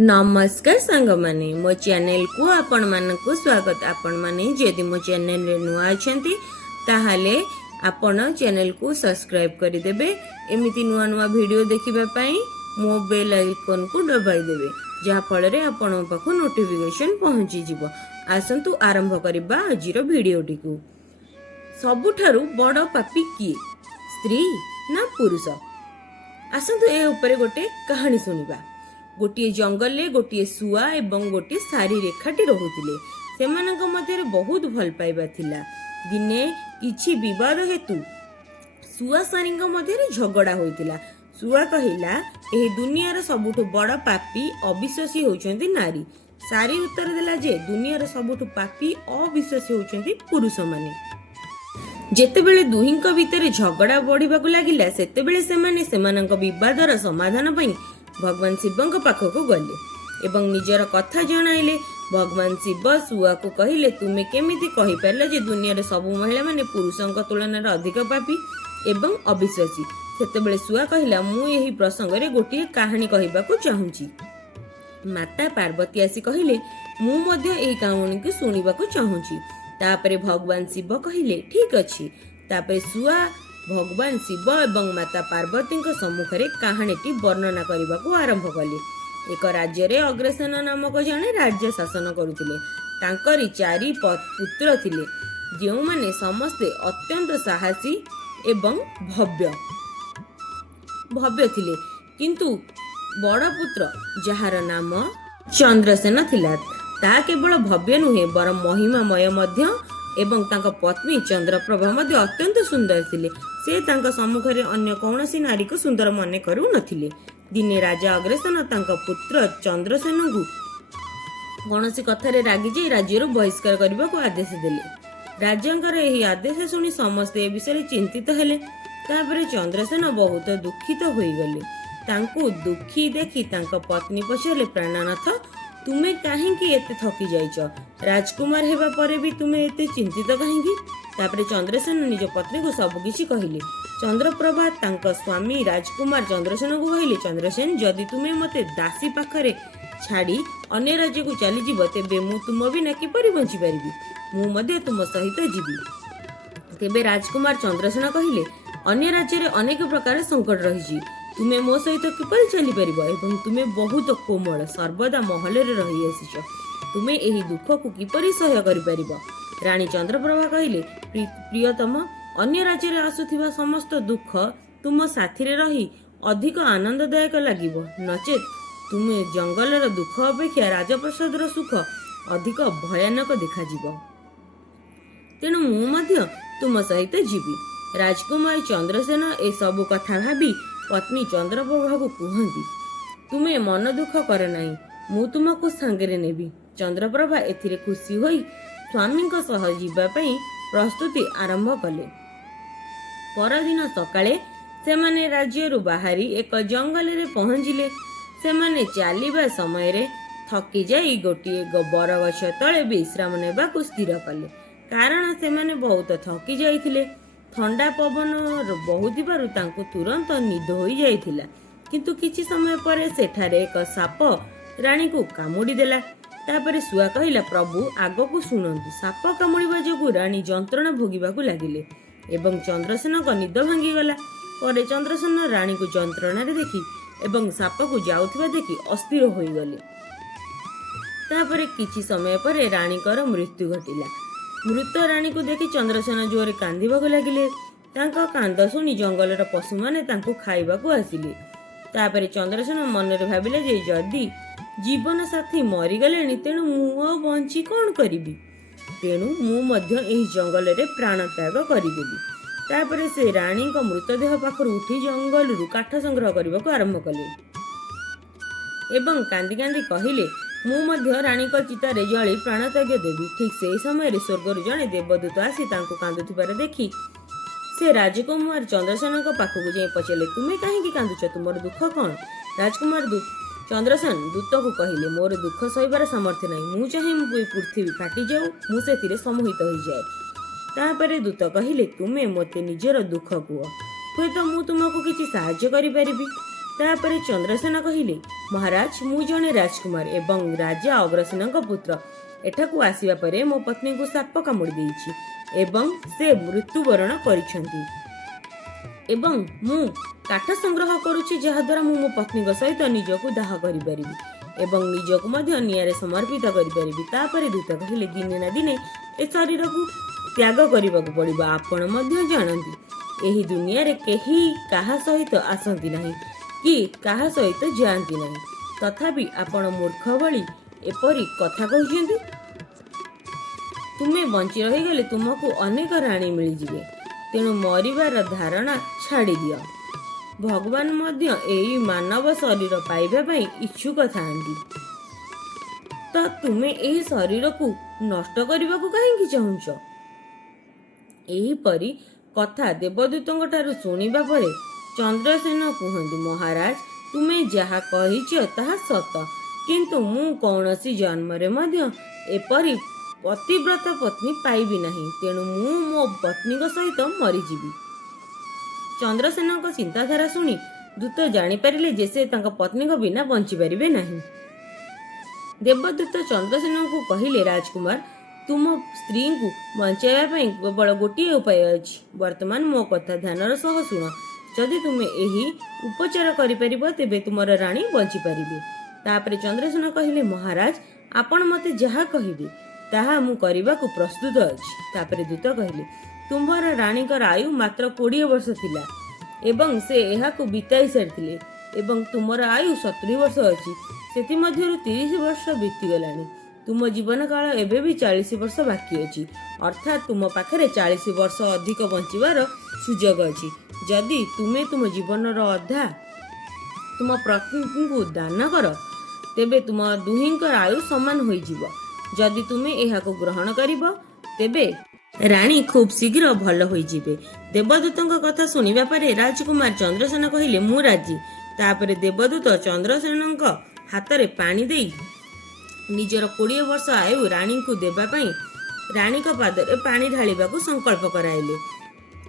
नमस्कार सांग माने मो चैनल को आपण मानकु स्वागत। आपण माने जदि मो चैनल रे नुआ अछंती ताहाले आपण चैनल को सब्सक्राइब करि देबे। एमिति नुआ नुआ वीडियो देखिबा पई मो बेल आइकन को दबाई देबे, जहा फल रे आपण पाखु नोटिफिकेशन पहुंची जिवो। आसंतु आरंभ करिबा आजिर वीडियोटी को। सबुठारु बड़ पापी किए, स्त्री ना पुरुष? आसंतु ए ऊपर गोटे कहानी सुनिबा। गोटे जंगल में गोटे सुआ एवं गोटे सारी रेखाटी रोहुतिले। सेमानक मध्य बहुत भल पाइबा थिला। दिने किछि विवाद हेतु सुआ सारी मध्य झगड़ा होइतिला। सुआ कहिला एही दुनियार सबुठु बड़ पापी अविश्वासी होउचंती नारी। सारी उत्तर देला जे दुनियार सबुठु पापी अविश्वासी होउचंती पुरुष माने। जेतेबेले दुहिंक भितर झगड़ा बढ़िबाकु लागिला सेतेबेले सेमाने सेमानक विवादर समाधान पई भगवान शिवଙ୍କ पाखକୁ गले एवं निजर कथा जणाइले। भगवान शिव सुआ को कहिले तुमे केमिति कहि परले जे दुनिया सबु महिला माने पुरुषଙ୍କ तुलनार अधिक पापी एवं अविश्वासी? सेतेबेले सुआ कहिला मु एही प्रसंग रे गोटे कहानी कहिबाकू चाहूची। माता पार्वती आसी कहिले मु मध्य एही कहानी को सुनिबाकू चाहूची। तापरे भगवान शिव कहिले ठीक अछि। तापरे सुआ भगवान शिव एवं माता पार्वती सम्मुख में कहानीटी वर्णना करने को आरंभ कले। एक राज्य रे अग्रसेन नामक जने राज्य शासन करुथिले। तांकरी 4 पुत्र थिले, जो माने समस्ते अत्यंत साहसी एवं भव्य थिले। किंतु बड़ पुत्र जहार नाम चंद्रसेन थिला, ता केवल भव्य नुहे बर महिमामय मध्य एवं तांका पत्नी चंद्रप्रभा मध्य अत्यंत सुंदर थिले। से तांका सम्मुख रे अन्य कौनसी नारी को सुंदर मने करू नथिले। दिने राजा अग्रसेन तांका पुत्र चंद्रसेन को कौनसी कथारे रागी जाई राज्यରୁ बहिष्कार करबाको आदेश देले। राजांकर एही आदेश सुनी समस्ते ए विषय चिंतित हेले। तापरे चंद्रसेन बहुत दुखित होई गले। तांको दुखी देखि तांका पत्नी पछले प्राणनाथ तुमे काहेकि एते थकी जाइछ? राजकुमार हेबा परे भी तुमे एते चिंतित काहेकि? तापरे चंद्रसेन निज पत्नी को सब किछि कहिले। चंद्रप्रभा तांका स्वामी राजकुमार चंद्रसेन को कहिले चंद्रसेन जदि तुमे मते दासी पाखरे छाड़ी अन्य राज्य को चली जीव तेबे मु तुम बिना किपरि बंची परिबी? मु मध्ये तुम सहित जीवी। तेबे राजकुमार चंद्रसेन कहिले अन्य राज्य रे अनेक प्रकार संकट रहिछि, तुमे मो सहित किपरि चली परिबो? एवं तुमे बहुत कोमल सर्वदा महल रे रहि आसीछ, तुमे एही दुख को किपरि सहय करि परिबो? रानी चंद्रप्रभा कहिले प्रियतम अन्य राज्य रे आसुथिबा समस्त दुख तुम साथी रे रही अधिक आनंददायक लागिबो, नचेत तुमे जंगलर दुख अपेक्षा राजप्रसादर सुख अधिक भयानक देखाजिबो। तेणु मु मध्य तुम सहित जीवी। राजकुमार चंद्रसेन ए सब कथा भाबी पत्नी चंद्रप्रभा को कहंती तुमे मन दुख कर नाही, मु तुमको सांगरे नेबी। चंद्रप्रभा एथिरे खुशी होई स्वामी सह जीवा पई प्रस्तुति आरंभ कले। परदिन सकाळे सेमाने राज्यरु बाहरी एक जंगल रे पहुंचिले। सेमाने चालिबा समय रे थकी जाई गोटिए बरगछ तळे विश्राम नेबाकू स्थिर कले, कारण सेमाने बहुत थकी जाइथिले। ठंडा पवन बहुथिबारु तांको तुरंत निद होई जाइथिला। किंतु किछि समय परे सेठारे एक साप रानी को कामुडी देला। तापरे सुआ कहिला प्रभु आगो को सुनंतु। साप कामुड़ीबा जोगु रानी जंत्रणा भोगिबाकू लागिले एवं चंद्रसेन को निद भांगी गला। परे चंद्रसेन रानी को जंत्रणा रे देखि एवं साप को जाउथिबा देखि अस्थिर होई गले। तापरे किछि समय परे रानीकर मृत्यु घटिला। मृत रानी को देखि चंद्रसेन जोरे कांदिबाकू लागिले। तांका कांद सुनी जंगलर पशु माने तांको खाइबाकू आसिले। तापरे चंद्रसेन मन रे भाबिले जे जदि जीवन साथी मरी गले तेणु मु बंची कौन करिबी? तेणु मु मध्य एही जंगल रे प्राण त्याग करिदेबी। तापरे से रानी को मृतदेह पाखरु उठी जंगल रु काठ संग्रह करबाकू आरंभ कले एवं कांदी कांदी कहिले मु मध्य रानी को चिता रे जळी प्राण त्याग देबी। ठीक से समय रे स्वर्गरु जणे देवदूत आसी तांको कांदुथिबार देखि से राजकुमार चंद्रसेन को पाखकु जाई पचले तुमे काहेकि कांदुछ? तुमर दुख कोन? राजकुमार चंद्रसेन दूत को कहिले मोर दुख सहिबार सामर्थ्य नाही, मु चाहे पृथ्वी फाटी जाऊ मु सेथिरे समूहित होई जाए। तापरे दूत कहिले तुमे मोते निजर दुख कुह, हुए तो मु तुमको किछि साहाय्य करि परिबी। तापरे चंद्रसेन कहिले ମହାରାଜ, ମୁଁ ଜଣେ ରାଜକୁମାର ଏବଂ ରାଜା ଅଗ୍ରସେନଙ୍କ ପୁତ୍ର। ଏଠାକୁ ଆସିବା ପରେ ମୋ ପତ୍ନୀଙ୍କୁ ସାପ କାମୁଡ଼ି ଦେଇଛି ଏବଂ ସେ ମୃତ୍ୟୁବରଣ କରିଛନ୍ତି ଏବଂ ମୁଁ କାଠ ସଂଗ୍ରହ କରୁଛି, ଯାହାଦ୍ୱାରା ମୁଁ ମୋ ପତ୍ନୀଙ୍କ ସହିତ ନିଜକୁ ଦାହ କରିପାରିବି ଏବଂ ନିଜକୁ ମଧ୍ୟ ନିଆଁରେ ସମର୍ପିତ କରିପାରିବି। ତାପରେ ଦୂତ କହିଲେ, ଦିନେ ନା ଦିନେ ଏ ଶରୀରକୁ ତ୍ୟାଗ କରିବାକୁ ପଡ଼ିବ। ଆପଣ ମଧ୍ୟ ଜାଣନ୍ତି ଏହି ଦୁନିଆରେ କେହି କାହା ସହିତ ଆସନ୍ତି ନାହିଁ କି କାହା ସହିତ ଯାଆନ୍ତି ନାହିଁ, ତଥାପି ଆପଣ ମୂର୍ଖ ଭଳି ଏପରି କଥା କହୁଛନ୍ତି। ତୁମେ ବଞ୍ଚି ରହିଗଲେ ତୁମକୁ ଅନେକ ରାଣୀ ମିଳିଯିବେ, ତେଣୁ ମରିବାର ଧାରଣା ଛାଡ଼ି ଦିଅ। ଭଗବାନ ମଧ୍ୟ ଏହି ମାନବ ଶରୀର ପାଇବା ପାଇଁ ଇଚ୍ଛୁକ ଥାଆନ୍ତି, ତ ତୁମେ ଏହି ଶରୀରକୁ ନଷ୍ଟ କରିବାକୁ କାହିଁକି ଚାହୁଁଛ? ଏହିପରି କଥା ଦେବଦୂତଙ୍କ ଠାରୁ ଶୁଣିବା ପରେ ଚନ୍ଦ୍ରସେନ କୁହନ୍ତି, ମହାରାଜ, ତୁମେ ଯାହା କହିଛ ତାହା ସତ, କିନ୍ତୁ ମୁଁ କୌଣସି ଜନ୍ମରେ ମଧ୍ୟ ଏପରି ପତିବ୍ରତ ପତ୍ନୀ ପାଇବି ନାହିଁ, ତେଣୁ ମୁଁ ମୋ ପତ୍ନୀଙ୍କ ସହିତ ମରିଯିବି। ଚନ୍ଦ୍ରସେନଙ୍କ ଚିନ୍ତାଧାରା ଶୁଣି ଦୂତ ଜାଣିପାରିଲେ ଯେ ସେ ତାଙ୍କ ପତ୍ନୀଙ୍କ ବିନା ବଞ୍ଚିପାରିବେ ନାହିଁ। ଦେବଦୂତ ଚନ୍ଦ୍ରସେନଙ୍କୁ କହିଲେ, ରାଜକୁମାର, ତୁମ ସ୍ତ୍ରୀଙ୍କୁ ବଞ୍ଚାଇବା ପାଇଁ କେବଳ ଗୋଟିଏ ଉପାୟ ଅଛି। ବର୍ତ୍ତମାନ ମୋ କଥା ଧ୍ୟାନର ସହ ଶୁଣ। ଯଦି ତୁମେ ଏହି ଉପଚାର କରିପାରିବ ତେବେ ତୁମର ରାଣୀ ବଞ୍ଚିପାରିବେ। ତାପରେ ଚନ୍ଦ୍ରସେନ କହିଲେ, ମହାରାଜ, ଆପଣ ମୋତେ ଯାହା କହିବେ ତାହା ମୁଁ କରିବାକୁ ପ୍ରସ୍ତୁତ ଅଛି। ତାପରେ ଦୂତ କହିଲେ, ତୁମର ରାଣୀଙ୍କର ଆୟୁ ମାତ୍ର 20 ବର୍ଷ ଥିଲା ଏବଂ ସେ ଏହାକୁ ବିତାଇ ସାରିଥିଲେ ଏବଂ ତୁମର ଆୟୁ 70 ବର୍ଷ ଅଛି। ସେଥିମଧ୍ୟରୁ 30 ବର୍ଷ ବିତିଗଲାଣି। ତୁମ ଜୀବନକାଳ ଏବେ ବି 40 ବର୍ଷ ବାକି ଅଛି, ଅର୍ଥାତ୍ ତୁମ ପାଖରେ 40 ବର୍ଷ ଅଧିକ ବଞ୍ଚିବାର ସୁଯୋଗ ଅଛି। ଯଦି ତୁମେ ତୁମ ଜୀବନର ଅଧା ତୁମ ପତ୍ନୀଙ୍କୁ ଦାନ କର ତେବେ ତୁମ ଦୁହିଁଙ୍କର ଆୟୁ ସମାନ ହୋଇଯିବ। ଯଦି ତୁମେ ଏହାକୁ ଗ୍ରହଣ କରିବ ତେବେ ରାଣୀ ଖୁବ୍ ଶୀଘ୍ର ଭଲ ହୋଇଯିବେ। ଦେବଦୂତଙ୍କ କଥା ଶୁଣିବା ପରେ ରାଜକୁମାର ଚନ୍ଦ୍ରସେନ କହିଲେ, ମୁଁ ରାଜି। ତାପରେ ଦେବଦୂତ ଚନ୍ଦ୍ରସେନଙ୍କ ହାତରେ ପାଣି ଦେଇ ନିଜର 20 ବର୍ଷ ଆୟୁ ରାଣୀଙ୍କୁ ଦେବା ପାଇଁ ରାଣୀଙ୍କ ପାଦରେ ପାଣି ଢାଳିବାକୁ ସଂକଳ୍ପ କରାଇଲେ।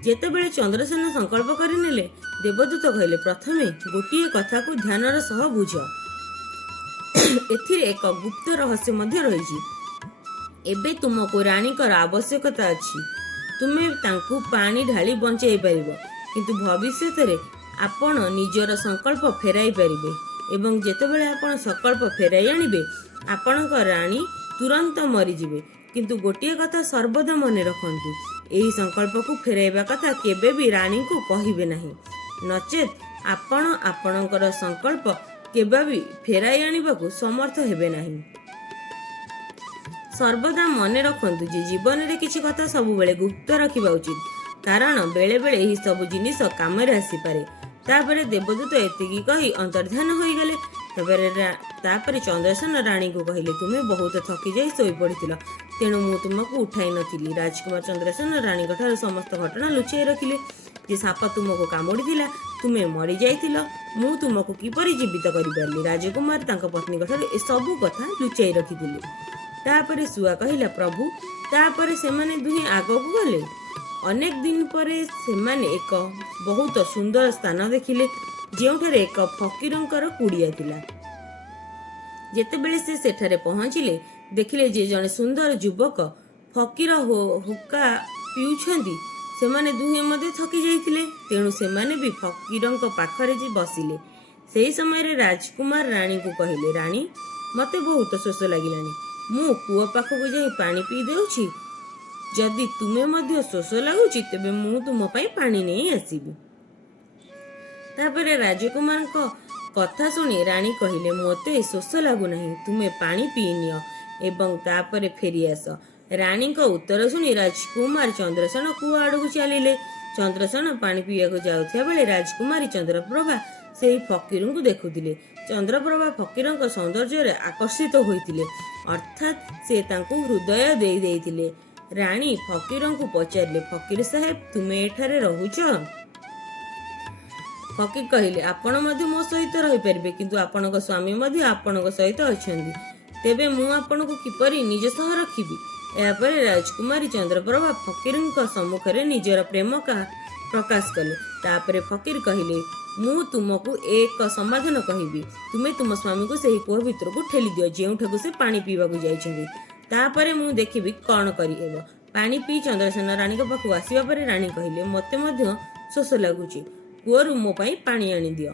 ଯେତେବେଳେ ଚନ୍ଦ୍ରସେନ ସଂକଳ୍ପ କରିନେଲେ, ଦେବଦୂତ କହିଲେ, ପ୍ରଥମେ ଗୋଟିଏ କଥାକୁ ଧ୍ୟାନର ସହ ବୁଝ। ଏଥିରେ ଏକ ଗୁପ୍ତ ରହସ୍ୟ ମଧ୍ୟ ରହିଛି। ଏବେ ତୁମକୁ ରାଣୀଙ୍କର ଆବଶ୍ୟକତା ଅଛି। ତୁମେ ତାଙ୍କୁ ପାଣି ଢାଳି ବଞ୍ଚାଇ ପାରିବ, କିନ୍ତୁ ଭବିଷ୍ୟତରେ ଆପଣ ନିଜର ସଂକଳ୍ପ ଫେରାଇ ପାରିବେ ଏବଂ ଯେତେବେଳେ ଆପଣ ସଂକଳ୍ପ ଫେରାଇ ଆଣିବେ ଆପଣଙ୍କ ରାଣୀ ତୁରନ୍ତ ମରିଯିବେ। କିନ୍ତୁ ଗୋଟିଏ କଥା ସର୍ବଦା ମନେ ରଖନ୍ତୁ, ଏହି ସଂକଳ୍ପକୁ ଫେରାଇବା କଥା କେବେ ବି ରାଣୀଙ୍କୁ କହିବେ ନାହିଁ, ନଚେତ୍ ଆପଣ ଆପଣଙ୍କର ସଂକଳ୍ପ କେବେ ବି ଫେରାଇ ଆଣିବାକୁ ସମର୍ଥ ହେବେ ନାହିଁ। ସର୍ବଦା ମନେ ରଖନ୍ତୁ ଯେ ଜୀବନରେ କିଛି କଥା ସବୁବେଳେ ଗୁପ୍ତ ରଖିବା ଉଚିତ, କାରଣ ବେଳେ ବେଳେ ଏହି ସବୁ ଜିନିଷ କାମରେ ଆସିପାରେ। ତାପରେ ଦେବଦୂତ ଏତିକି କହି ଅନ୍ତର୍ଦ୍ଧାନ ହୋଇଗଲେ। ତାପରେ ଚନ୍ଦ୍ରସେନ ରାଣୀଙ୍କୁ କହିଲେ, ତୁମେ ବହୁତ ଥକି ଯାଇ ଶୋଇପଡ଼ିଥିଲ, ତେଣୁ ମୁଁ ତୁମକୁ ଉଠାଇ ନଥିଲି। ରାଜକୁମାର ଚନ୍ଦ୍ରସେନ ରାଣୀଙ୍କ ଠାରୁ ସମସ୍ତ ଘଟଣା ଲୁଚାଇ ରଖିଲେ। ଯେ ସାପ ତୁମକୁ କାମୁଡ଼ିଥିଲା, ତୁମେ ମରିଯାଇଥିଲ, ମୁଁ ତୁମକୁ କିପରି ଜୀବିତ କରିପାରିଲି। ରାଜକୁମାର ତାଙ୍କ ପତ୍ନୀଙ୍କ ଠାରୁ ଏସବୁ କଥା ଲୁଚାଇ ରଖିଥିଲେ। ତାପରେ ଶୁଆ କହିଲା, ପ୍ରଭୁ। ତାପରେ ସେମାନେ ଦୁହେଁ ଆଗକୁ ଗଲେ। ଅନେକ ଦିନ ପରେ ସେମାନେ ଏକ ବହୁତ ସୁନ୍ଦର ସ୍ଥାନ ଦେଖିଲେ, ଯେଉଁଠାରେ ଏକ ଫକୀରଙ୍କର କୁଡ଼ିଆ ଥିଲା। ଯେତେବେଳେ ସେ ସେଠାରେ ପହଞ୍ଚିଲେ, ଦେଖିଲେ ଯେ ଜଣେ ସୁନ୍ଦର ଯୁବକ ଫକୀର ହୁକ୍କା ପିଉଛନ୍ତି। ସେମାନେ ଦୁହେଁ ମଧ୍ୟ ଥକି ଯାଇଥିଲେ, ତେଣୁ ସେମାନେ ବି ଫକୀରଙ୍କ ପାଖରେ ବସିଲେ। ସେହି ସମୟରେ ରାଜକୁମାର ରାଣୀଙ୍କୁ କହିଲେ, ରାଣୀ, ମୋତେ ବହୁତ ଶୋଷ ଲାଗିଲାଣି, ମୁଁ କୂଅ ପାଖକୁ ଯାଇ ପାଣି ପିଇ ଦେଉଛି। ଯଦି ତୁମେ ମଧ୍ୟ ଶୋଷ ଲାଗୁଛି ତେବେ ମୁଁ ତୁମ ପାଇଁ ପାଣି ନେଇ ଆସିବି। ତାପରେ ରାଜକୁମାରଙ୍କ କଥା ଶୁଣି ରାଣୀ କହିଲେ, ମୋତେ ଶୋଷ ଲାଗୁନାହିଁ, ତୁମେ ପାଣି ପିଇନିଅ ଏବଂ ତାପରେ ଫେରିଆସ। ରାଣୀଙ୍କ ଉତ୍ତର ଶୁଣି ରାଜକୁମାର ଚନ୍ଦ୍ରସେନ କୂଅ ଆଡ଼କୁ ଚାଲିଲେ। ଚନ୍ଦ୍ରସେନ ପାଣି ପିଇବାକୁ ଯାଉଥିବା ବେଳେ ରାଜକୁମାରୀ ଚନ୍ଦ୍ରପ୍ରଭା ସେହି ଫକୀରଙ୍କୁ ଦେଖୁଥିଲେ। ଚନ୍ଦ୍ରପ୍ରଭା ଫକୀରଙ୍କ ସୌନ୍ଦର୍ଯ୍ୟରେ ଆକର୍ଷିତ ହୋଇଥିଲେ, ଅର୍ଥାତ୍ ସେ ତାଙ୍କୁ ହୃଦୟ ଦେଇଥିଲେ। ରାଣୀ ଫକୀରଙ୍କୁ ପଚାରିଲେ, ଫକୀର ସାହେବ, ତୁମେ ଏଠାରେ ରହୁଛ? ଫକୀର କହିଲେ, ଆପଣ ମଧ୍ୟ ମୋ ସହିତ ରହିପାରିବେ, କିନ୍ତୁ ଆପଣଙ୍କ ସ୍ୱାମୀ ମଧ୍ୟ ଆପଣଙ୍କ ସହିତ ଅଛନ୍ତି। ତେବେ ମୁଁ ଆପଣଙ୍କୁ କିପରି ନିଜ ସହ ରଖିବି? ଏହାପରେ ରାଜକୁମାରୀ ଚନ୍ଦ୍ରପ୍ରଭା ଫକୀରଙ୍କ ସମ୍ମୁଖରେ ନିଜର ପ୍ରେମ ପ୍ରକାଶ କଲେ। ତାପରେ ଫକୀର କହିଲେ, ମୁଁ ତୁମକୁ ଏକ ସମାଧାନ କହିବି। ତୁମେ ତୁମ ସ୍ୱାମୀକୁ ସେହି କୂଅ ଭିତରକୁ ଠେଲି ଦିଅ ଯେଉଁଠାକୁ ସେ ପାଣି ପିଇବାକୁ ଯାଇଛନ୍ତି। ତାପରେ ମୁଁ ଦେଖିବି କ'ଣ କରିହେବ। ପାଣି ପିଇ ଚନ୍ଦ୍ରସେନ ରାଣୀଙ୍କ ପାଖକୁ ଆସିବା ପରେ ରାଣୀ କହିଲେ, ମୋତେ ମଧ୍ୟ ଶୋଷ ଲାଗୁଛି, କୂଅରୁ ମୋ ପାଇଁ ପାଣି ଆଣିଦିଅ।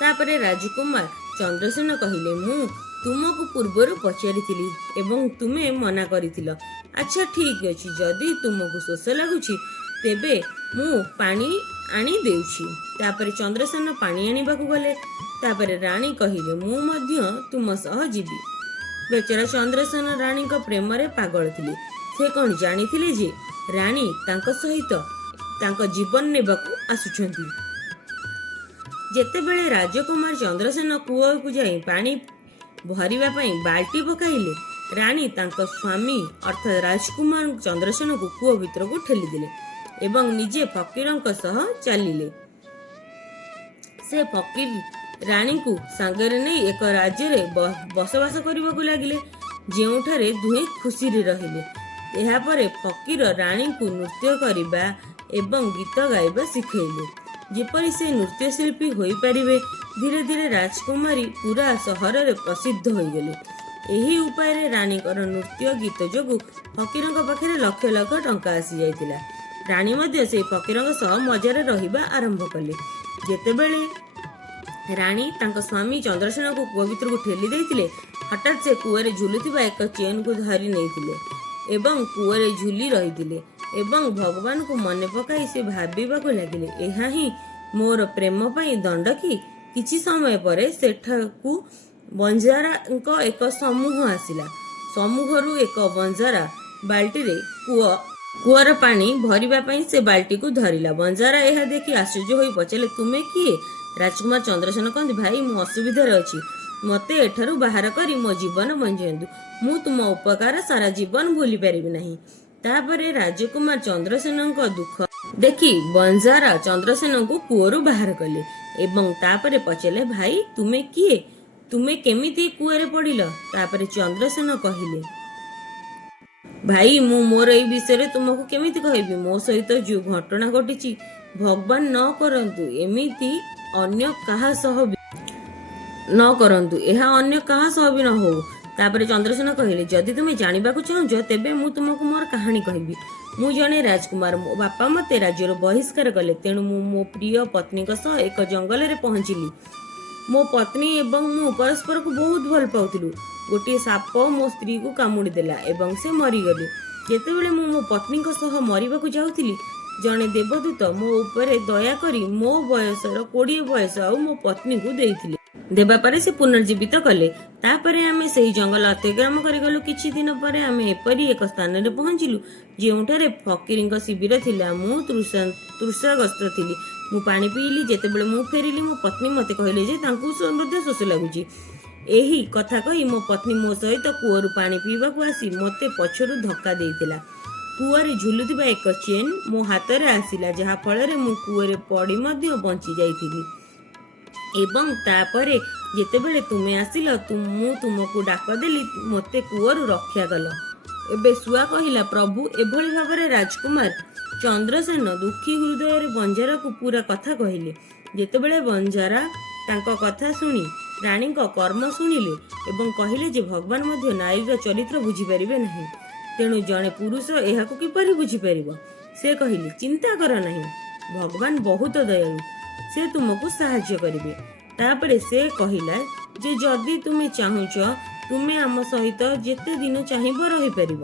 ତାପରେ ରାଜକୁମାର ଚନ୍ଦ୍ରସେନ କହିଲେ, ମୁଁ ତୁମକୁ ପୂର୍ବରୁ ପଚାରିଥିଲି ଏବଂ ତୁମେ ମନା କରିଥିଲ। ଆଚ୍ଛା ଠିକ୍ ଅଛି, ଯଦି ତୁମକୁ ଶୋଷ ଲାଗୁଛି ତେବେ ମୁଁ ପାଣି ଆଣି ଦେଉଛି। ତାପରେ ଚନ୍ଦ୍ରସେନ ପାଣି ଆଣିବାକୁ ଗଲେ। ତାପରେ ରାଣୀ କହିଲେ, ମୁଁ ମଧ୍ୟ ତୁମ ସହ ଯିବି। ବେଚାରା ଚନ୍ଦ୍ରସେନ ରାଣୀଙ୍କ ପ୍ରେମରେ ପାଗଳ ଥିଲେ। ସେ କ'ଣ ଜାଣିଥିଲେ ଯେ ରାଣୀ ତାଙ୍କ ସହିତ ତାଙ୍କ ଜୀବନ ନେବାକୁ ଆସୁଛନ୍ତି। ଯେତେବେଳେ ରାଜକୁମାର ଚନ୍ଦ୍ରସେନ କୂଅକୁ ଯାଇ ପାଣି ଭରିବା ପାଇଁ ବାଲ୍ଟି ପକାଇଲେ, ରାଣୀ ତାଙ୍କ ସ୍ୱାମୀ ଅର୍ଥାତ୍ ରାଜକୁମାର ଚନ୍ଦ୍ରସେନକୁ କୂଅ ଭିତରକୁ ଠେଲିଦେଲେ ଏବଂ ନିଜେ ଫକୀରଙ୍କ ସହ ଚାଲିଲେ। ସେ ଫକୀର ରାଣୀଙ୍କୁ ସାଙ୍ଗରେ ନେଇ ଏକ ରାଜ୍ୟରେ ବସବାସ କରିବାକୁ ଲାଗିଲେ, ଯେଉଁଠାରେ ଦୁହେଁ ଖୁସିରେ ରହିଲେ। ଏହାପରେ ଫକୀର ରାଣୀଙ୍କୁ ନୃତ୍ୟ କରିବା ଏବଂ ଗୀତ ଗାଇବା ଶିଖାଇଲେ, ଯେପରି ସେ ନୃତ୍ୟଶିଳ୍ପୀ ହୋଇପାରିବେ। ଧୀରେ ଧୀରେ ରାଜକୁମାରୀ ପୁରା ସହରରେ ପ୍ରସିଦ୍ଧ ହୋଇଗଲେ। ଏହି ଉପାୟରେ ରାଣୀଙ୍କର ନୃତ୍ୟ ଗୀତ ଯୋଗୁଁ ଫକୀରଙ୍କ ପାଖରେ ଲକ୍ଷ ଲକ୍ଷ ଟଙ୍କା ଆସିଯାଇଥିଲା। ରାଣୀ ମଧ୍ୟ ସେହି ଫକୀରଙ୍କ ସହ ମଜାରେ ରହିବା ଆରମ୍ଭ କଲେ। ଯେତେବେଳେ ରାଣୀ ତାଙ୍କ ସ୍ୱାମୀ ଚନ୍ଦ୍ରସେନକୁ କୂଅ ଭିତରକୁ ଠେଲି ଦେଇଥିଲେ, ହଠାତ୍ ସେ କୂଅରେ ଝୁଲୁଥିବା ଏକ ଚେନ୍କୁ ଧରି ନେଇଥିଲେ ଏବଂ କୂଅରେ ଝୁଲି ରହିଥିଲେ ଏବଂ ଭଗବାନଙ୍କୁ ମନେ ପକାଇ ସେ ଭାବିବାକୁ ଲାଗିଲେ, ଏହା ହିଁ ମୋର ପ୍ରେମ ପାଇଁ ଦଣ୍ଡ କି? କିଛି ସମୟ ପରେ ସେଠାକୁ ବଞ୍ଜାରାଙ୍କ ଏକ ସମୂହ ଆସିଲା। ସମୂହରୁ ଏକ ବଞ୍ଜାରା ବାଲ୍ଟିରେ କୂଅର ପାଣି ଭରିବା ପାଇଁ ସେ ବାଲ୍ଟିକୁ ଧରିଲା। ବଞ୍ଜାରା ଏହା ଦେଖି ଆଶ୍ଚର୍ଯ୍ୟ ହୋଇ ପଚାରିଲେ, ତୁମେ କିଏ? ରାଜକୁମାର ଚନ୍ଦ୍ରସେନ କହନ୍ତି, ଭାଇ ମୁଁ ଅସୁବିଧାରେ ଅଛି, ମୋତେ ଏଠାରୁ ବାହାର କରି ମୋ ଜୀବନ ବଞ୍ଚାନ୍ତୁ। ମୁଁ ତୁମ ଉପକାର ସାରା ଜୀବନ ଭୁଲି ପାରିବି ନାହିଁ। ତାପରେ ରାଜକୁମାର ଚନ୍ଦ୍ରସେନଙ୍କ ଦୁଃଖ ଦେଖି ବଞ୍ଜାରା ଚନ୍ଦ୍ରସେନଙ୍କୁ କୂଅରୁ ବାହାର କଲେ ଏବଂ ତାପରେ ପଚାରିଲେ, ଭାଇ ତୁମେ କିଏ? ତୁମେ କେମିତି କୂଅରେ ପଡ଼ିଲ? ତାପରେ ଚନ୍ଦ୍ରସେନ କହିଲେ, ଭାଇ ମୁଁ ମୋର ଏହି ବିଷୟରେ ତୁମକୁ କେମିତି କହିବି? ମୋ ସହିତ ଯେଉଁ ଘଟଣା ଘଟିଛି, ଭଗବାନ ନ କରନ୍ତୁ ଏମିତି ଅନ୍ୟ କାହା ସହ ନ କରନ୍ତୁ, ଏହା ଅନ୍ୟ କାହା ସହ ବି ନ ହଉ। ତାପରେ ଚନ୍ଦ୍ରସେନ କହିଲେ, ଯଦି ତୁମେ ଜାଣିବାକୁ ଚାହୁଁଛ ତେବେ ମୁଁ ତୁମକୁ ମୋର କାହାଣୀ କହିବି। ମୁଁ ଜଣେ ରାଜକୁମାର। ମୋ ବାପା ମୋତେ ରାଜ୍ୟରୁ ବହିଷ୍କାର କଲେ। ତେଣୁ ମୁଁ ମୋ ପ୍ରିୟ ପତ୍ନୀଙ୍କ ସହ ଏକ ଜଙ୍ଗଲରେ ପହଞ୍ଚିଲି। ମୋ ପତ୍ନୀ ଏବଂ ମୁଁ ପରସ୍ପରକୁ ବହୁତ ଭଲ ପାଉଥିଲୁ। ଗୋଟିଏ ସାପ ମୋ ସ୍ତ୍ରୀକୁ କାମୁଡ଼ି ଦେଲା ଏବଂ ସେ ମରିଗଲେ। ଯେତେବେଳେ ମୁଁ ମୋ ପତ୍ନୀଙ୍କ ସହ ମରିବାକୁ ଯାଉଥିଲି, ଜଣେ ଦେବଦୂତ ମୋ ଉପରେ ଦୟାକରି ମୋ ବୟସର 20 ବୟସ ଆଉ ମୋ ପତ୍ନୀକୁ ଦେଇଥିଲେ। ଦେବା ପରେ ସେ ପୁନର୍ଜୀବିତ କଲେ। ତାପରେ ଆମେ ସେହି ଜଙ୍ଗଲ ଅତିକ୍ରମ କରିଗଲୁ। କିଛି ଦିନ ପରେ ଆମେ ଏପରି ଏକ ସ୍ଥାନରେ ପହଞ୍ଚିଲୁ ଯେଉଁଠାରେ ଫକୀରଙ୍କ ଶିବିର ଥିଲା। ମୁଁ ତୃଷାଗ୍ରସ୍ତ ଥିଲି। ମୁଁ ପାଣି ପିଇଲି। ଯେତେବେଳେ ମୁଁ ଫେରିଲି, ମୋ ପତ୍ନୀ ମୋତେ କହିଲେ ଯେ ତାଙ୍କୁ ମଧ୍ୟ ଶୋଷ ଲାଗୁଛି। ଏହି କଥା କହି ମୋ ପତ୍ନୀ ମୋ ସହିତ କୂଅରୁ ପାଣି ପିଇବାକୁ ଆସି ମୋତେ ପଛରୁ ଧକ୍କା ଦେଇଥିଲା। କୂଅରେ ଝୁଲୁଥିବା ଏକ ଚେନ୍ ମୋ ହାତରେ ଆସିଲା, ଯାହା ଫଳରେ ମୁଁ କୂଅରେ ପଡ଼ି ମଧ୍ୟ ବଞ୍ଚି ଯାଇଥିଲି। ଏବଂ ତାପରେ ଯେତେବେଳେ ତୁମେ ଆସିଲ, ମୁଁ ତୁମକୁ ଡାକ ଦେଲି, ମୋତେ କୂଅରୁ ରକ୍ଷା କଲ। ଏବେ ଶୁଆ କହିଲା, ପ୍ରଭୁ। ଏଭଳି ଭାବରେ ରାଜକୁମାର ଚନ୍ଦ୍ରସେନ ଦୁଃଖୀ ହୃଦୟରେ ବଞ୍ଜାରାକୁ ପୁରା କଥା କହିଲେ। ଯେତେବେଳେ ବଞ୍ଜାରା ତାଙ୍କ କଥା ଶୁଣି ରାଣୀଙ୍କ କର୍ମ ଶୁଣିଲେ ଏବଂ କହିଲେ ଯେ ଭଗବାନ ମଧ୍ୟ ନାରୀର ଚରିତ୍ର ବୁଝିପାରିବେ ନାହିଁ, ତେଣୁ ଜଣେ ପୁରୁଷ ଏହାକୁ କିପରି ବୁଝିପାରିବ? ସେ କହିଲେ, ଚିନ୍ତା କର ନାହିଁ, ଭଗବାନ ବହୁତ ଦୟାଳୁ, ସେ ତୁମକୁ ସାହାଯ୍ୟ କରିବେ। ତାପରେ ସେ କହିଲା ଯେ ଯଦି ତୁମେ ଚାହୁଁଛ, ତୁମେ ଆମ ସହିତ ଯେତେ ଦିନ ଚାହିଁବ ରହିପାରିବ।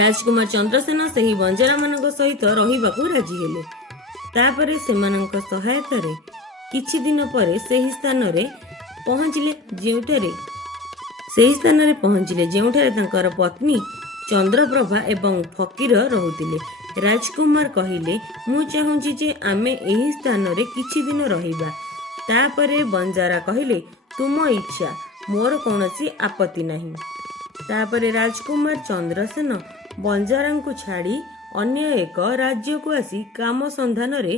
ରାଜକୁମାର ଚନ୍ଦ୍ରସେନ ସେହି ବଞ୍ଜାରାମାନଙ୍କ ସହିତ ରହିବାକୁ ରାଜି ହେଲେ। ତାପରେ ସେମାନଙ୍କ ସହାୟତାରେ କିଛି ଦିନ ପରେ ସେହି ସ୍ଥାନରେ ପହଞ୍ଚିଲେ ଯେଉଁଠାରେ ତାଙ୍କର ପତ୍ନୀ ଚନ୍ଦ୍ରପ୍ରଭା ଏବଂ ଫକୀର ରହୁଥିଲେ। ରାଜକୁମାର କହିଲେ, ମୁଁ ଚାହୁଁଛି ଯେ ଆମେ ଏହି ସ୍ଥାନରେ କିଛି ଦିନ ରହିବା। ତାପରେ ବଞ୍ଜାରା କହିଲେ, ତୁମ ଇଚ୍ଛା, ମୋର କୌଣସି ଆପତ୍ତି ନାହିଁ। ତାପରେ ରାଜକୁମାର ଚନ୍ଦ୍ରସେନ ବଞ୍ଜାରାଙ୍କୁ ଛାଡ଼ି ଅନ୍ୟ ଏକ ରାଜ୍ୟକୁ ଆସି କାମ ସନ୍ଧାନରେ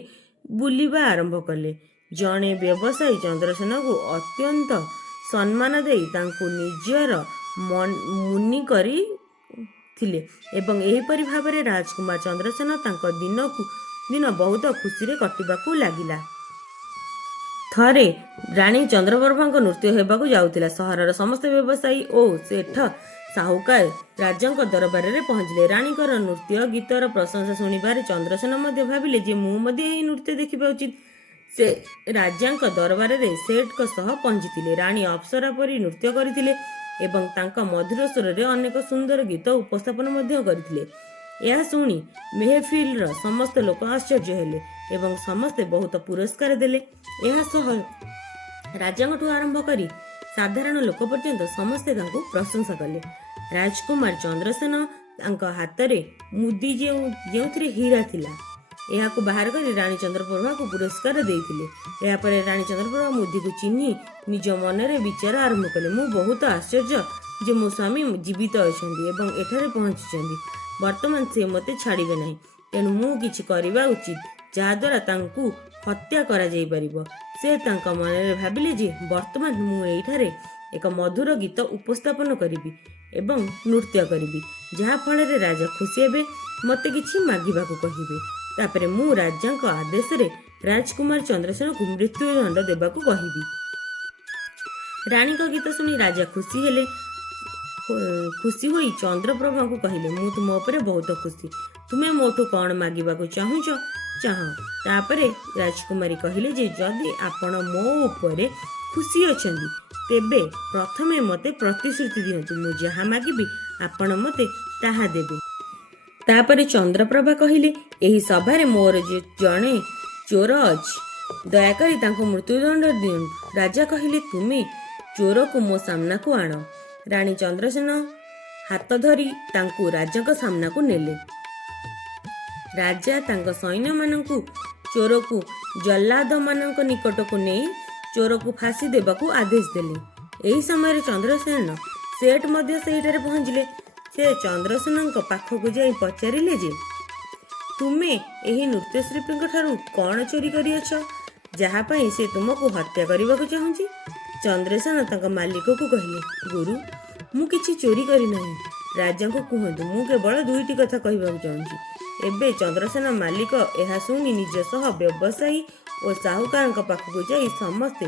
ବୁଲିବା ଆରମ୍ଭ କଲେ। ଜଣେ ବ୍ୟବସାୟୀ ଚନ୍ଦ୍ରସେନକୁ ଅତ୍ୟନ୍ତ ସମ୍ମାନ ଦେଇ ତାଙ୍କୁ ନିଜର ମୁନି କରି ଥିଲେ ଏବଂ ଏହିପରି ଭାବରେ ରାଜକୁମାର ଚନ୍ଦ୍ରସେନ ତାଙ୍କ ଦିନକୁ ଦିନ ବହୁତ ଖୁସିରେ କଟିବାକୁ ଲାଗିଲା। ଥରେ ରାଣୀ ଚନ୍ଦ୍ରପ୍ରଭାଙ୍କ ନୃତ୍ୟ ହେବାକୁ ଯାଉଥିଲା। ସହରର ସମସ୍ତ ବ୍ୟବସାୟୀ ଓ ସେଠ ସାହୁକାର ରାଜାଙ୍କ ଦରବାରରେ ପହଞ୍ଚିଲେ। ରାଣୀଙ୍କର ନୃତ୍ୟ ଗୀତର ପ୍ରଶଂସା ଶୁଣିବାରେ ଚନ୍ଦ୍ରସେନ ମଧ୍ୟ ଭାବିଲେ ଯେ ମୁଁ ମଧ୍ୟ ଏହି ନୃତ୍ୟ ଦେଖିବା ଉଚିତ। ସେ ରାଜାଙ୍କ ଦରବାରରେ ସେଠଙ୍କ ସହ ପହଞ୍ଚିଥିଲେ। ରାଣୀ ଅପ୍ସରା ପରି ନୃତ୍ୟ କରିଥିଲେ ଏବଂ ତାଙ୍କ ମଧୁର ସ୍ୱରରେ ଅନେକ ସୁନ୍ଦର ଗୀତ ଉପସ୍ଥାପନ ମଧ୍ୟ କରିଥିଲେ। ଏହା ଶୁଣି ମେହଫିଲର ସମସ୍ତ ଲୋକ ଆଶ୍ଚର୍ଯ୍ୟ ହେଲେ ଏବଂ ସମସ୍ତେ ବହୁତ ପୁରସ୍କାର ଦେଲେ। ଏହା ସହ ରାଜାଙ୍କଠୁ ଆରମ୍ଭ କରି ସାଧାରଣ ଲୋକ ପର୍ଯ୍ୟନ୍ତ ସମସ୍ତେ ତାଙ୍କୁ ପ୍ରଶଂସା କଲେ। ରାଜକୁମାର ଚନ୍ଦ୍ରସେନ ତାଙ୍କ ହାତରେ ମୁଦି ଯେଉଁଥିରେ ହୀରା ଥିଲା ଏହାକୁ ବାହାର କରି ରାଣୀ ଚନ୍ଦ୍ରପ୍ରଭାକୁ ପୁରସ୍କାର ଦେଇଥିଲେ। ଏହାପରେ ରାଣୀ ଚନ୍ଦ୍ରପ୍ରଭା ମୁଦିକୁ ଚିହ୍ନି ନିଜ ମନରେ ବିଚାର ଆରମ୍ଭ କଲେ। ମୁଁ ବହୁତ ଆଶ୍ଚର୍ଯ୍ୟ ଯେ ମୋ ସ୍ୱାମୀ ଜୀବିତ ଅଛନ୍ତି ଏବଂ ଏଠାରେ ପହଞ୍ଚିଛନ୍ତି। ବର୍ତ୍ତମାନ ସେ ମୋତେ ଛାଡ଼ିବେ ନାହିଁ, ତେଣୁ ମୁଁ କିଛି କରିବା ଉଚିତ ଯାହାଦ୍ୱାରା ତାଙ୍କୁ ହତ୍ୟା କରାଯାଇପାରିବ। ସେ ତାଙ୍କ ମନରେ ଭାବିଲେ ଯେ ବର୍ତ୍ତମାନ ମୁଁ ଏଇଠାରେ ଏକ ମଧୁର ଗୀତ ଉପସ୍ଥାପନ କରିବି ଏବଂ ନୃତ୍ୟ କରିବି, ଯାହାଫଳରେ ରାଜା ଖୁସି ହେବେ, ମୋତେ କିଛି ମାଗିବାକୁ କହିବେ। ତାପରେ ମୁଁ ରାଜାଙ୍କ ଆଦେଶରେ ରାଜକୁମାର ଚନ୍ଦ୍ରସେନକୁ ମୃତ୍ୟୁଦଣ୍ଡ ଦେବାକୁ କହିବି। ରାଣୀଙ୍କ ଗୀତ ଶୁଣି ରାଜା ଖୁସି ହୋଇ ଚନ୍ଦ୍ରପ୍ରଭାଙ୍କୁ କହିଲେ, ମୁଁ ତୁମ ଉପରେ ବହୁତ ଖୁସି। ତୁମେ ମୋଠୁ କ'ଣ ମାଗିବାକୁ ଚାହୁଁଛ? ତାପରେ ରାଜକୁମାରୀ କହିଲେ ଯେ ଯଦି ଆପଣ ମୋ ଉପରେ ଖୁସି ଅଛନ୍ତି ତେବେ ପ୍ରଥମେ ମୋତେ ପ୍ରତିଶ୍ରୁତି ଦିଅନ୍ତୁ, ମୁଁ ଯାହା ମାଗିବି ଆପଣ ମୋତେ ତାହା ଦେବେ। ତାପରେ ଚନ୍ଦ୍ରପ୍ରଭା କହିଲେ, ଏହି ସଭାରେ ମୋର ଜଣେ ଚୋର ଅଛି, ଦୟାକରି ତାଙ୍କୁ ମୃତ୍ୟୁଦଣ୍ଡ ଦିଅନ୍ତୁ। ରାଜା କହିଲେ, ତୁମେ ଚୋରକୁ ମୋ ସାମ୍ନାକୁ ଆଣ। ରାଣୀ ଚନ୍ଦ୍ରସେନ ହାତ ଧରି ତାଙ୍କୁ ରାଜାଙ୍କ ସାମ୍ନାକୁ ନେଲେ। ରାଜା ତାଙ୍କ ସୈନ୍ୟମାନଙ୍କୁ ଚୋରକୁ ଜଲ୍ଲାଦମାନଙ୍କ ନିକଟକୁ ନେଇ ଚୋରକୁ ଫାଶୀ ଦେବାକୁ ଆଦେଶ ଦେଲେ। ଏହି ସମୟରେ ଚନ୍ଦ୍ରସେନ ସେଠ ମଧ୍ୟ ସେହିଠାରେ ପହଞ୍ଚିଲେ। ସେ ଚନ୍ଦ୍ରସେନଙ୍କ ପାଖକୁ ଯାଇ ପଚାରିଲେ ଯେ ତୁମେ ଏହି ନୃତ୍ୟଶିଳ୍ପୀଙ୍କ ଠାରୁ କ'ଣ ଚୋରି କରିଅଛ, ଯାହା ପାଇଁ ସେ ତୁମକୁ ହତ୍ୟା କରିବାକୁ ଚାହୁଁଛି? ଚନ୍ଦ୍ରସେନ ତାଙ୍କ ମାଲିକକୁ କହିଲେ, ଗୁରୁ, ମୁଁ କିଛି ଚୋରି କରିନାହିଁ। ରାଜାଙ୍କୁ କୁହନ୍ତୁ, ମୁଁ କେବଳ ଦୁଇଟି କଥା କହିବାକୁ ଚାହୁଁଛି। ଏବେ ଚନ୍ଦ୍ରସେନ ମାଲିକ ଏହା ଶୁଣି ନିଜ ସହ ବ୍ୟବସାୟୀ ଓ ସାହୁକାରଙ୍କ ପାଖକୁ ଯାଇ ସମସ୍ତେ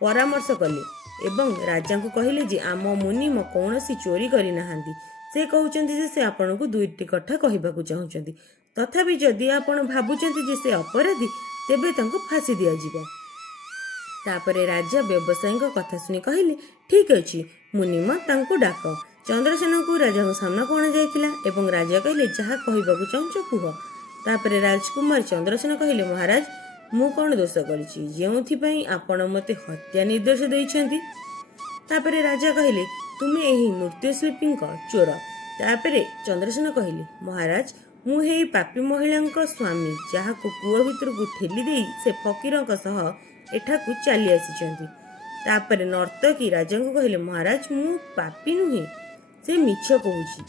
ପରାମର୍ଶ କଲେ ଏବଂ ରାଜାଙ୍କୁ କହିଲେ ଯେ ଆମ ମୁନିମ କୌଣସି ଚୋରି କରିନାହାନ୍ତି। ସେ କହୁଛନ୍ତି ଯେ ସେ ଆପଣଙ୍କୁ ଦୁଇଟି କଥା କହିବାକୁ ଚାହୁଁଛନ୍ତି। ତଥାପି ଯଦି ଆପଣ ଭାବୁଛନ୍ତି ଯେ ସେ ଅପରାଧୀ ତେବେ ତାଙ୍କୁ ଫାଶୀ ଦିଆଯିବ। ତାପରେ ରାଜା ବ୍ୟବସାୟୀଙ୍କ କଥା ଶୁଣି କହିଲେ, ଠିକ୍ ଅଛି, ମୁନିମ ତାଙ୍କୁ ଡାକ। ଚନ୍ଦ୍ରସେନଙ୍କୁ ରାଜାଙ୍କ ସାମ୍ନାକୁ ଅଣାଯାଇଥିଲା ଏବଂ ରାଜା କହିଲେ, ଯାହା କହିବାକୁ ଚାହୁଁଛ କୁହ। ତାପରେ ରାଜକୁମାର ଚନ୍ଦ୍ରସେନ କହିଲେ, ମହାରାଜ, ମୁଁ କ'ଣ ଦୋଷ କରିଛି ଯେଉଁଥିପାଇଁ ଆପଣ ମୋତେ ହତ୍ୟା ନିର୍ଦ୍ଦେଶ ଦେଇଛନ୍ତି? ତାପରେ ରାଜା କହିଲେ, ତୁମେ ଏହି ନୃତ୍ୟଶିଳ୍ପୀଙ୍କ ଚୋର। ତାପରେ ଚନ୍ଦ୍ରସେନ କହିଲେ, ମହାରାଜ, ମୁଁ ଏହି ପାପୀ ମହିଳାଙ୍କ ସ୍ୱାମୀ, ଯାହାକୁ କୂଅ ଭିତରକୁ ଠେଲି ଦେଇ ସେ ଫକୀରଙ୍କ ସହ ଏଠାକୁ ଚାଲି ଆସିଛନ୍ତି। ତାପରେ ନର୍ତ୍ତକୀ ରାଜାଙ୍କୁ କହିଲେ, ମହାରାଜ, ମୁଁ ପାପୀ ନୁହେଁ, ସେ ମିଛ କହୁଛି,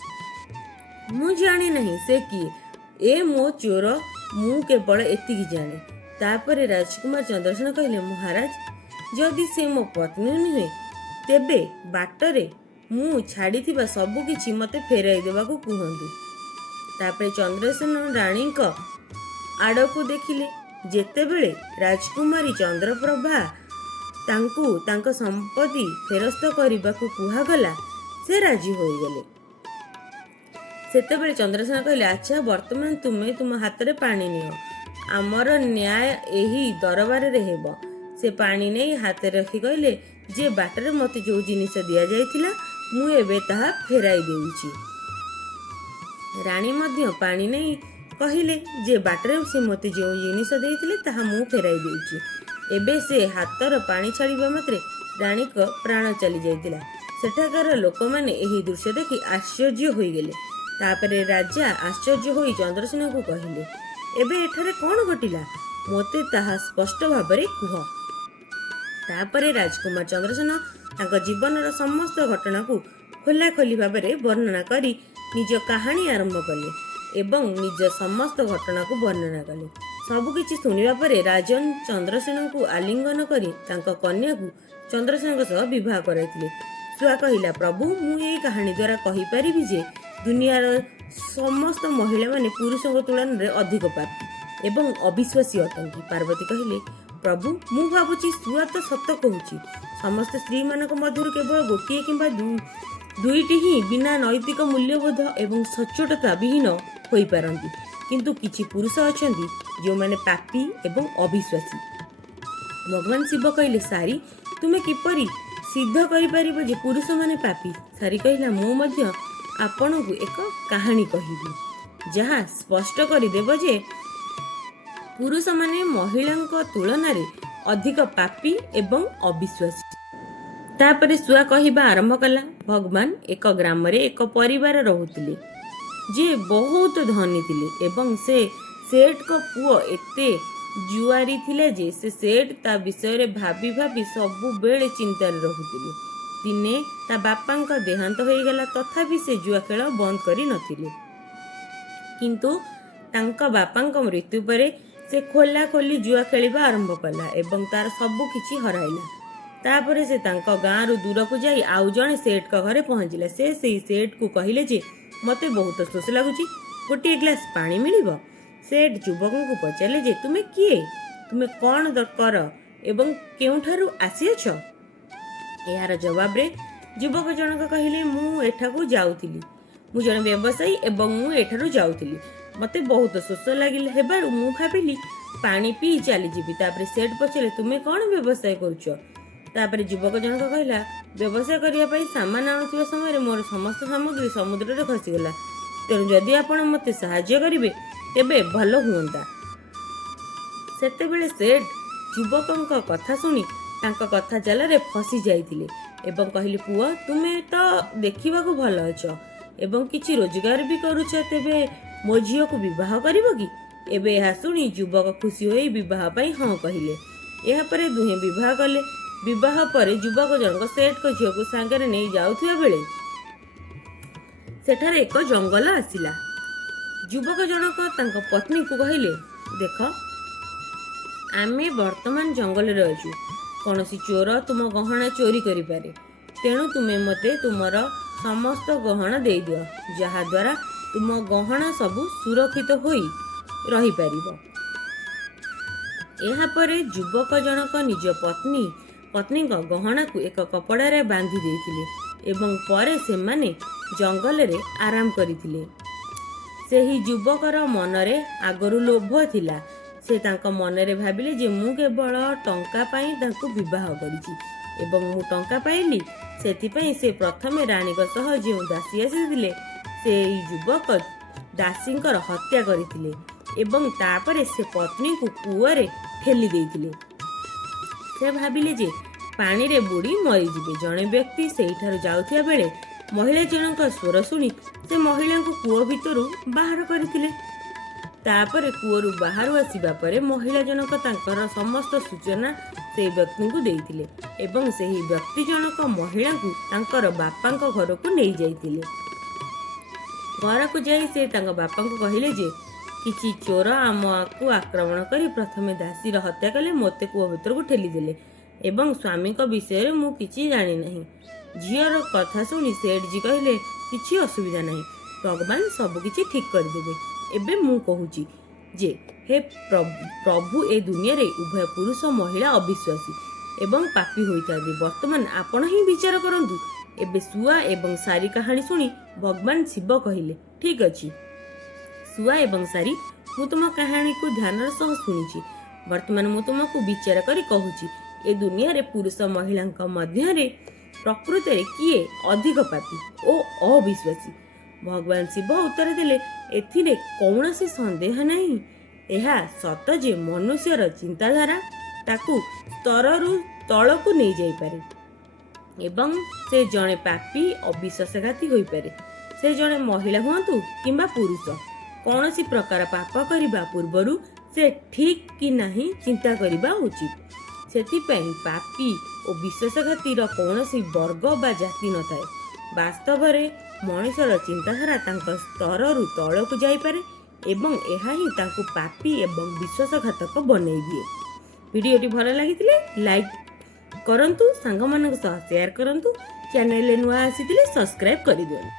ମୁଁ ଜାଣେ ନାହିଁ ସେ କିଏ, ଏ ମୋ ଚୋର, ମୁଁ କେବଳ ଏତିକି ଜାଣେ। ତାପରେ ରାଜକୁମାର ଚନ୍ଦ୍ରସେନ କହିଲେ, ମହାରାଜ, ଯଦି ସେ ମୋ ପତ୍ନୀ ନୁହେଁ ତେବେ ବାଟରେ ମୁଁ ଛାଡ଼ିଥିବା ସବୁ କିଛି ମୋତେ ଫେରାଇ ଦେବାକୁ କୁହନ୍ତୁ। ତାପରେ ଚନ୍ଦ୍ରସେନ ରାଣୀଙ୍କ ଆଡ଼କୁ ଦେଖିଲେ। ଯେତେବେଳେ ରାଜକୁମାରୀ ଚନ୍ଦ୍ରପ୍ରଭା ତାଙ୍କୁ ତାଙ୍କ ସମ୍ପତ୍ତି ଫେରସ୍ତ କରିବାକୁ କୁହାଗଲା ସେ ରାଜି ହୋଇଗଲେ। ସେତେବେଳେ ଚନ୍ଦ୍ରସେନ କହିଲେ, ଆଚ୍ଛା, ବର୍ତ୍ତମାନ ତୁମେ ତୁମ ହାତରେ ପାଣି ନିଅ। ଆମର ନ୍ୟାୟ ଏହି ଦରବାରରେ ହେବ। ସେ ପାଣି ନେଇ ହାତରେ ରଖି କହିଲେ ଯେ ବାଟରେ ମୋତେ ଯେଉଁ ଜିନିଷ ଦିଆଯାଇଥିଲା ମୁଁ ଏବେ ତାହା ଫେରାଇ ଦେଉଛି। ରାଣୀ ମଧ୍ୟ ପାଣି ନେଇ କହିଲେ ଯେ ବାଟରେ ସେ ମୋତେ ଯେଉଁ ଜିନିଷ ଦେଇଥିଲେ ତାହା ମୁଁ ଫେରାଇ ଦେଉଛି। ଏବେ ସେ ହାତର ପାଣି ଛାଡ଼ିବା ମାତ୍ରେ ରାଣୀଙ୍କ ପ୍ରାଣ ଚାଲିଯାଇଥିଲା। ସେଠାକାର ଲୋକମାନେ ଏହି ଦୃଶ୍ୟ ଦେଖି ଆଶ୍ଚର୍ଯ୍ୟ ହୋଇଗଲେ। ତାପରେ ରାଜା ଆଶ୍ଚର୍ଯ୍ୟ ହୋଇ ଚନ୍ଦ୍ରସେନଙ୍କୁ କହିଲେ, ଏବେ ଏଠାରେ କ'ଣ ଘଟିଲା, ମୋତେ ତାହା ସ୍ପଷ୍ଟ ଭାବରେ କୁହ। ତାପରେ ରାଜକୁମାର ଚନ୍ଦ୍ରସେନ ତାଙ୍କ ଜୀବନର ସମସ୍ତ ଘଟଣାକୁ ଖୋଲାଖୋଲି ଭାବରେ ବର୍ଣ୍ଣନା କରି ନିଜ କାହାଣୀ ଆରମ୍ଭ କଲେ ଏବଂ ନିଜ ସମସ୍ତ ଘଟଣାକୁ ବର୍ଣ୍ଣନା କଲେ। ସବୁକିଛି ଶୁଣିବା ପରେ ରାଜନ ଚନ୍ଦ୍ରସେନଙ୍କୁ ଆଲିଙ୍ଗନ କରି ତାଙ୍କ କନ୍ୟାକୁ ଚନ୍ଦ୍ରସେନଙ୍କ ସହ ବିବାହ କରାଇଥିଲେ। ଶୁଆ କହିଲା, ପ୍ରଭୁ, ମୁଁ ଏହି କାହାଣୀ ଦ୍ୱାରା କହିପାରିବି ଯେ ଦୁନିଆର ସମସ୍ତ ମହିଳାମାନେ ପୁରୁଷଙ୍କ ତୁଳନାରେ ଅଧିକ ପାପୀ ଏବଂ ଅବିଶ୍ୱାସୀ ଅଟନ୍ତି। ପାର୍ବତୀ କହିଲେ, ପ୍ରଭୁ, ମୁଁ ଭାବୁଛି ଶୁଆ ତ ସତ କହୁଛି। ସମସ୍ତ ସ୍ତ୍ରୀମାନଙ୍କ ମଧ୍ୟରୁ କେବଳ ଗୋଟିଏ କିମ୍ବା ଦୁଇଟି ହିଁ ବିନା ନୈତିକ ମୂଲ୍ୟବୋଧ ଏବଂ ସଚ୍ଚୋଟତା ବିହୀନ ହୋଇପାରନ୍ତି, କିନ୍ତୁ କିଛି ପୁରୁଷ ଅଛନ୍ତି ଯେଉଁମାନେ ପାପୀ ଏବଂ ଅବିଶ୍ୱାସୀ। ଭଗବାନ ଶିବ କହିଲେ, ସାରି, ତୁମେ କିପରି ସିଦ୍ଧ କରିପାରିବ ଯେ ପୁରୁଷମାନେ ପାପୀ? ସାରି କହିଲା, ମୁଁ ମଧ୍ୟ ଆପଣଙ୍କୁ ଏକ କାହାଣୀ କହିବି ଯାହା ସ୍ପଷ୍ଟ କରିଦେବ ଯେ ପୁରୁଷମାନେ ମହିଳାଙ୍କ ତୁଳନାରେ ଅଧିକ ପାପୀ ଏବଂ ଅବିଶ୍ୱାସୀ। ତାପରେ ଶୁଆ କହିବା ଆରମ୍ଭ କଲା, ଭଗବାନ, ଏକ ଗ୍ରାମରେ ଏକ ପରିବାର ରହୁଥିଲେ ଯିଏ ବହୁତ ଧନୀ ଥିଲେ ଏବଂ ସେ ସେଠଙ୍କ ପୁଅ ଏତେ ଜୁଆରୀ ଥିଲେ ଯେ ସେ ସେଠ ତା ବିଷୟରେ ଭାବି ଭାବି ସବୁବେଳେ ଚିନ୍ତାରେ ରହୁଥିଲେ। ଦିନେ ତା ବାପାଙ୍କ ଦେହାନ୍ତ ହୋଇଗଲା, ତଥାପି ସେ ଜୁଆ ଖେଳ ବନ୍ଦ କରି ନଥିଲେ। କିନ୍ତୁ ତାଙ୍କ ବାପାଙ୍କ ମୃତ୍ୟୁ ପରେ ସେ ଖୋଲା ଖୋଲି ଜୁଆ ଖେଳିବା ଆରମ୍ଭ କଲା ଏବଂ ତାର ସବୁ କିଛି ହରାଇଲା। ତାପରେ ସେ ତାଙ୍କ ଗାଁରୁ ଦୂରକୁ ଯାଇ ଆଉ ଜଣେ ସେଠଙ୍କ ଘରେ ପହଞ୍ଚିଲା। ସେ ସେହି ସେଠକୁ କହିଲେ ଯେ ମୋତେ ବହୁତ ଶୋଷ ଲାଗୁଛି, ଗୋଟିଏ ଗ୍ଲାସ ପାଣି ମିଳିବ? ସେଠ ଯୁବକଙ୍କୁ ପଚାରିଲେ ଯେ ତୁମେ କିଏ, ତୁମେ କ'ଣ କର ଏବଂ କେଉଁଠାରୁ ଆସିଅଛ? ଏହାର ଜବାବରେ ଯୁବକ ଜଣକ କହିଲେ, ମୁଁ ଏଠାକୁ ଯାଉଥିଲି, ମୁଁ ଜଣେ ବ୍ୟବସାୟୀ ଏବଂ ମୁଁ ଏଠାରୁ ଯାଉଥିଲି। ମୋତେ ବହୁତ ଶୋଷ ଲାଗିଲା ହେବାରୁ ମୁଁ ଭାବିଲି ପାଣି ପିଇ ଚାଲିଯିବି। ତାପରେ ସେଠ ପଚାରିଲେ, ତୁମେ କ'ଣ ବ୍ୟବସାୟ କରୁଛ? ତାପରେ ଯୁବକ ଜଣକ କହିଲା, ବ୍ୟବସାୟ କରିବା ପାଇଁ ସାମାନ ଆଣୁଥିବା ସମୟରେ ମୋର ସମସ୍ତ ସାମଗ୍ରୀ ସମୁଦ୍ରରେ ଖସିଗଲା, ତେଣୁ ଯଦି ଆପଣ ମୋତେ ସାହାଯ୍ୟ କରିବେ ତେବେ ଭଲ ହୁଅନ୍ତା। ସେତେବେଳେ ସେଠ ଯୁବକଙ୍କ କଥା ଶୁଣି ତାଙ୍କ କଥା ଜାଲରେ ଫସି ଯାଇଥିଲେ ଏବଂ କହିଲେ, ପୁଅ, ତୁମେ ତ ଦେଖିବାକୁ ଭଲ ଅଛ ଏବଂ କିଛି ରୋଜଗାର ବି କରୁଛ, ତେବେ ମୋ ଝିଅକୁ ବିବାହ କରିବ କି? ଏବେ ଏହା ଶୁଣି ଯୁବକ ଖୁସି ହୋଇ ବିବାହ ପାଇଁ ହଁ କହିଲେ। ଏହାପରେ ଦୁହେଁ ବିବାହ କଲେ। ବିବାହ ପରେ ଯୁବକ ଜଣକ ସେଠଙ୍କ ଝିଅକୁ ସାଙ୍ଗରେ ନେଇ ଯାଉଥିବା ବେଳେ ସେଠାରେ ଏକ ଜଙ୍ଗଲ ଆସିଲା। ଯୁବକ ଜଣକ ତାଙ୍କ ପତ୍ନୀକୁ କହିଲେ, ଦେଖ, ଆମେ ବର୍ତ୍ତମାନ ଜଙ୍ଗଲରେ ଅଛୁ, କୌଣସି ଚୋର ତୁମ ଗହଣା ଚୋରି କରିପାରେ, ତେଣୁ ତୁମେ ମୋତେ ତୁମର ସମସ୍ତ ଗହଣା ଦେଇଦିଅ, ଯାହାଦ୍ୱାରା ତୁମ ଗହଣା ସବୁ ସୁରକ୍ଷିତ ହୋଇ ରହିପାରିବ। ଏହାପରେ ଯୁବକ ଜଣକ ନିଜ ପତ୍ନୀଙ୍କ ଗହଣାକୁ ଏକ କପଡ଼ାରେ ବାନ୍ଧି ଦେଇଥିଲେ ଏବଂ ପରେ ସେମାନେ ଜଙ୍ଗଲରେ ଆରାମ କରିଥିଲେ। ସେହି ଯୁବକର ମନରେ ଆଗରୁ ଲୋଭ ଥିଲା। ସେ ତାଙ୍କ ମନରେ ଭାବିଲେ ଯେ ମୁଁ କେବଳ ଟଙ୍କା ପାଇଁ ତାଙ୍କୁ ବିବାହ କରିଛି ଏବଂ ମୁଁ ଟଙ୍କା ପାଇଲି, ସେଥିପାଇଁ ସେ ପ୍ରଥମେ ରାଣୀଙ୍କ ସହ ଯେଉଁ ଦାସୀ ଆସିଥିଲେ ସେହି ଯୁବକ ଦାସୀଙ୍କର ହତ୍ୟା କରିଥିଲେ ଏବଂ ତାପରେ ସେ ପତ୍ନୀଙ୍କୁ କୂଅରେ ଠେଲି ଦେଇଥିଲେ। ସେ ଭାବିଲେ ଯେ ପାଣିରେ ବୁଡ଼ି ମରିଯିବେ। ଜଣେ ବ୍ୟକ୍ତି ସେହିଠାରୁ ଯାଉଥିବା ବେଳେ ମହିଳା ଜଣଙ୍କ ସ୍ୱର ଶୁଣି ସେ ମହିଳାଙ୍କୁ କୂଅ ଭିତରୁ ବାହାର କରିଥିଲେ। ତାପରେ କୂଅରୁ ବାହାରୁ ଆସିବା ପରେ ମହିଳା ଜଣକ ତାଙ୍କର ସମସ୍ତ ସୂଚନା ସେହି ବ୍ୟକ୍ତିଙ୍କୁ ଦେଇଥିଲେ ଏବଂ ସେହି ବ୍ୟକ୍ତି ଜଣକ ମହିଳାଙ୍କୁ ତାଙ୍କର ବାପାଙ୍କ ଘରକୁ ନେଇଯାଇଥିଲେ। ଘରକୁ ଯାଇ ସେ ତାଙ୍କ ବାପାଙ୍କୁ କହିଲେ ଯେ କିଛି ଚୋର ଆମକୁ ଆକ୍ରମଣ କରି ପ୍ରଥମେ ଦାସୀର ହତ୍ୟା କଲେ, ମୋତେ କୂଅ ଭିତରକୁ ଠେଲିଦେଲେ ଏବଂ ସ୍ୱାମୀଙ୍କ ବିଷୟରେ ମୁଁ କିଛି ଜାଣିନାହିଁ। ଝିଅର କଥା ଶୁଣି ସେଠଜୀ କହିଲେ, କିଛି ଅସୁବିଧା ନାହିଁ, ଭଗବାନ ସବୁକିଛି ଠିକ୍ କରିଦେବେ। ଏବେ ମୁଁ କହୁଛି ଯେ ହେ ପ୍ରଭୁ, ଏ ଦୁନିଆରେ ଉଭୟ ପୁରୁଷ ମହିଳା ଅବିଶ୍ୱାସୀ ଏବଂ ପାପୀ ହୋଇଥାନ୍ତି। ବର୍ତ୍ତମାନ ଆପଣ ହିଁ ବିଚାର କରନ୍ତୁ। ଏବେ ଶୁଆ ଏବଂ ସାରି କାହାଣୀ ଶୁଣି ଭଗବାନ ଶିବ କହିଲେ, ଠିକ୍ ଅଛି ଶୁଆ ଏବଂ ସାରି, ମୁଁ ତୁମ କାହାଣୀକୁ ଧ୍ୟାନର ସହ ଶୁଣିଛି। ବର୍ତ୍ତମାନ ମୁଁ ତୁମକୁ ବିଚାର କରି କହୁଛି, ଏ ଦୁନିଆରେ ପୁରୁଷ ମହିଳାଙ୍କ ମଧ୍ୟରେ ପ୍ରକୃତରେ କିଏ ଅଧିକ ପାପୀ ଓ ଅବିଶ୍ୱାସୀ? ଭଗବାନ ଶିବ ଉତ୍ତର ଦେଲେ, ଏଥିରେ କୌଣସି ସନ୍ଦେହ ନାହିଁ। ଏହା ସତ ଯେ ମନୁଷ୍ୟର ଚିନ୍ତାଧାରା ତାକୁ ସ୍ତରରୁ ତଳକୁ ନେଇଯାଇପାରେ ଏବଂ ସେ ଜଣେ ପାପୀ ଅବିଶ୍ୱାସଘାତୀ ହୋଇପାରେ। ସେ ଜଣେ ମହିଳା ହୁଅନ୍ତୁ କିମ୍ବା ପୁରୁଷ, କୌଣସି ପ୍ରକାର ପାପ କରିବା ପୂର୍ବରୁ ସେ ଠିକ୍ କି ନାହିଁ ଚିନ୍ତା କରିବା ଉଚିତ। ସେଥିପାଇଁ ପାପୀ ଓ ବିଶ୍ୱାସଘାତୀର କୌଣସି ବର୍ଗ ବା ଜାତି ନଥାଏ। ବାସ୍ତବରେ ମଣିଷର ଚିନ୍ତାଧାରା ତାଙ୍କ ସ୍ତରରୁ ତଳକୁ ଯାଇପାରେ ଏବଂ ଏହା ହିଁ ତାଙ୍କୁ ପାପୀ ଏବଂ ବିଶ୍ୱାସଘାତକ ବନେଇ ଦିଏ। ଭିଡ଼ିଓଟି ଭଲ ଲାଗିଥିଲେ ଲାଇକ୍ କରନ୍ତୁ, ସାଙ୍ଗମାନଙ୍କ ସହ ସେୟାର କରନ୍ତୁ, ଚ୍ୟାନେଲରେ ନୂଆ ଆସିଥିଲେ ସବସ୍କ୍ରାଇବ୍ କରିଦିଅନ୍ତୁ।